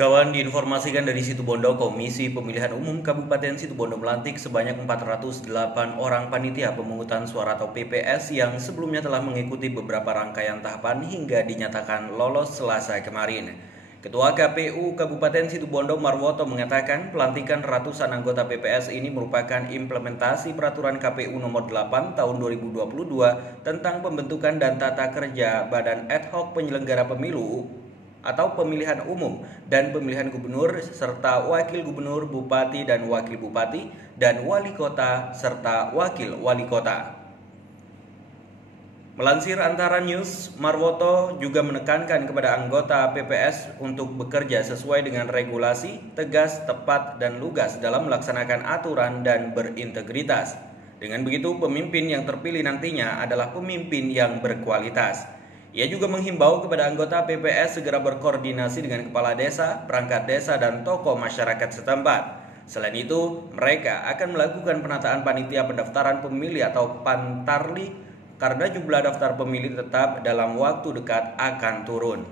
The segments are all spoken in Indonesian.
Kawan, diinformasikan dari Situbondo, Komisi Pemilihan Umum Kabupaten Situbondo melantik sebanyak 408 orang panitia pemungutan suara atau PPS yang sebelumnya telah mengikuti beberapa rangkaian tahapan hingga dinyatakan lolos Selasa kemarin. Ketua KPU Kabupaten Situbondo Marwoto mengatakan pelantikan ratusan anggota PPS ini merupakan implementasi peraturan KPU nomor 8 tahun 2022 tentang pembentukan dan tata kerja Badan Ad Hoc Penyelenggara Pemilu atau pemilihan umum dan pemilihan gubernur serta wakil gubernur, bupati dan wakil bupati dan wali kota serta wakil wali kota. Melansir Antara News, Marwoto juga menekankan kepada anggota PPS untuk bekerja sesuai dengan regulasi, tegas, tepat dan lugas dalam melaksanakan aturan dan berintegritas. Dengan begitu, pemimpin yang terpilih nantinya adalah pemimpin yang berkualitas. Ia juga menghimbau kepada anggota PPS segera berkoordinasi dengan kepala desa, perangkat desa, dan tokoh masyarakat setempat. Selain itu, mereka akan melakukan penataan panitia pendaftaran pemilih atau Pantarli karena jumlah daftar pemilih tetap dalam waktu dekat akan turun.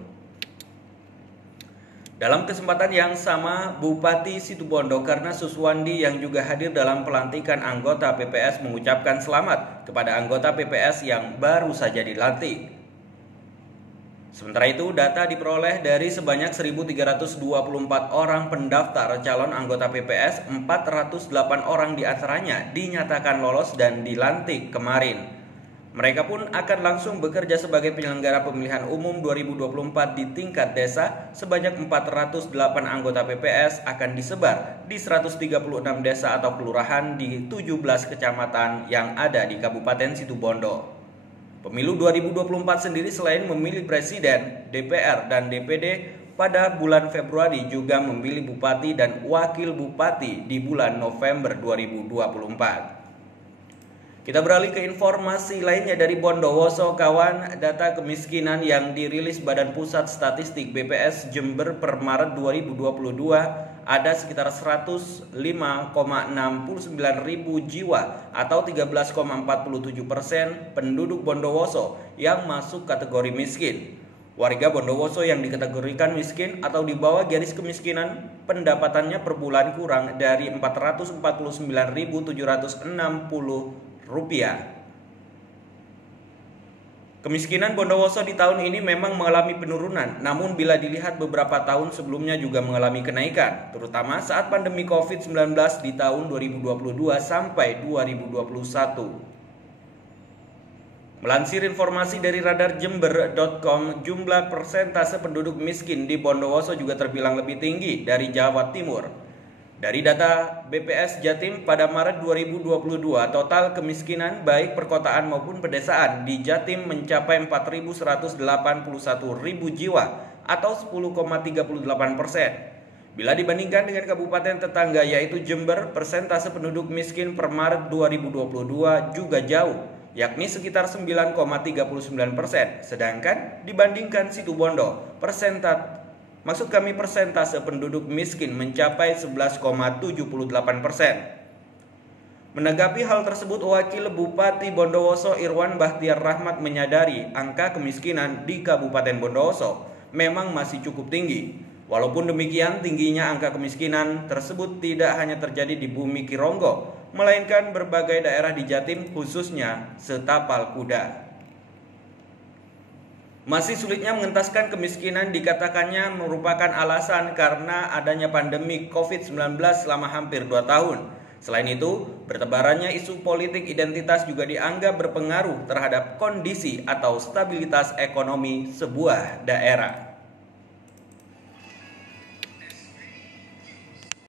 Dalam kesempatan yang sama, Bupati Situbondo Karna Suswandi yang juga hadir dalam pelantikan anggota PPS mengucapkan selamat kepada anggota PPS yang baru saja dilantik. Sementara itu, data diperoleh dari sebanyak 1.324 orang pendaftar calon anggota PPS, 408 orang diantaranya dinyatakan lolos dan dilantik kemarin. Mereka pun akan langsung bekerja sebagai penyelenggara pemilihan umum 2024 di tingkat desa. Sebanyak 408 anggota PPS akan disebar di 136 desa atau kelurahan di 17 kecamatan yang ada di Kabupaten Situbondo. Pemilu 2024 sendiri selain memilih presiden, DPR, dan DPD pada bulan Februari juga memilih bupati dan wakil bupati di bulan November 2024. Kita beralih ke informasi lainnya dari Bondowoso, kawan. Data kemiskinan yang dirilis Badan Pusat Statistik BPS Jember per Maret 2022 ada sekitar 105,69 ribu jiwa atau 13,47% penduduk Bondowoso yang masuk kategori miskin. Warga Bondowoso yang dikategorikan miskin atau di bawah garis kemiskinan pendapatannya per bulan kurang dari Rp449.760. Kemiskinan Bondowoso di tahun ini memang mengalami penurunan, namun bila dilihat beberapa tahun sebelumnya juga mengalami kenaikan, terutama saat pandemi COVID-19 di tahun 2022 sampai 2021. Melansir informasi dari radarjember.com, jumlah persentase penduduk miskin di Bondowoso juga terbilang lebih tinggi dari Jawa Timur. Dari data BPS Jatim pada Maret 2022, total kemiskinan baik perkotaan maupun pedesaan di Jatim mencapai 4.181 ribu jiwa atau 10,38%. Bila dibandingkan dengan kabupaten tetangga yaitu Jember, persentase penduduk miskin per Maret 2022 juga jauh, yakni sekitar 9,39%. Sedangkan dibandingkan Situbondo, persentase penduduk miskin mencapai 11,78%. Menanggapi hal tersebut, Wakil Bupati Bondowoso Irwan Bahtiar Rahmat menyadari angka kemiskinan di Kabupaten Bondowoso memang masih cukup tinggi. Walaupun demikian, tingginya angka kemiskinan tersebut tidak hanya terjadi di Bumi Kironggo, melainkan berbagai daerah di Jatim, khususnya Setapal Kuda. Masih sulitnya mengentaskan kemiskinan dikatakannya merupakan alasan karena adanya pandemi COVID-19 selama hampir 2 tahun. Selain itu, bertebarannya isu politik identitas juga dianggap berpengaruh terhadap kondisi atau stabilitas ekonomi sebuah daerah.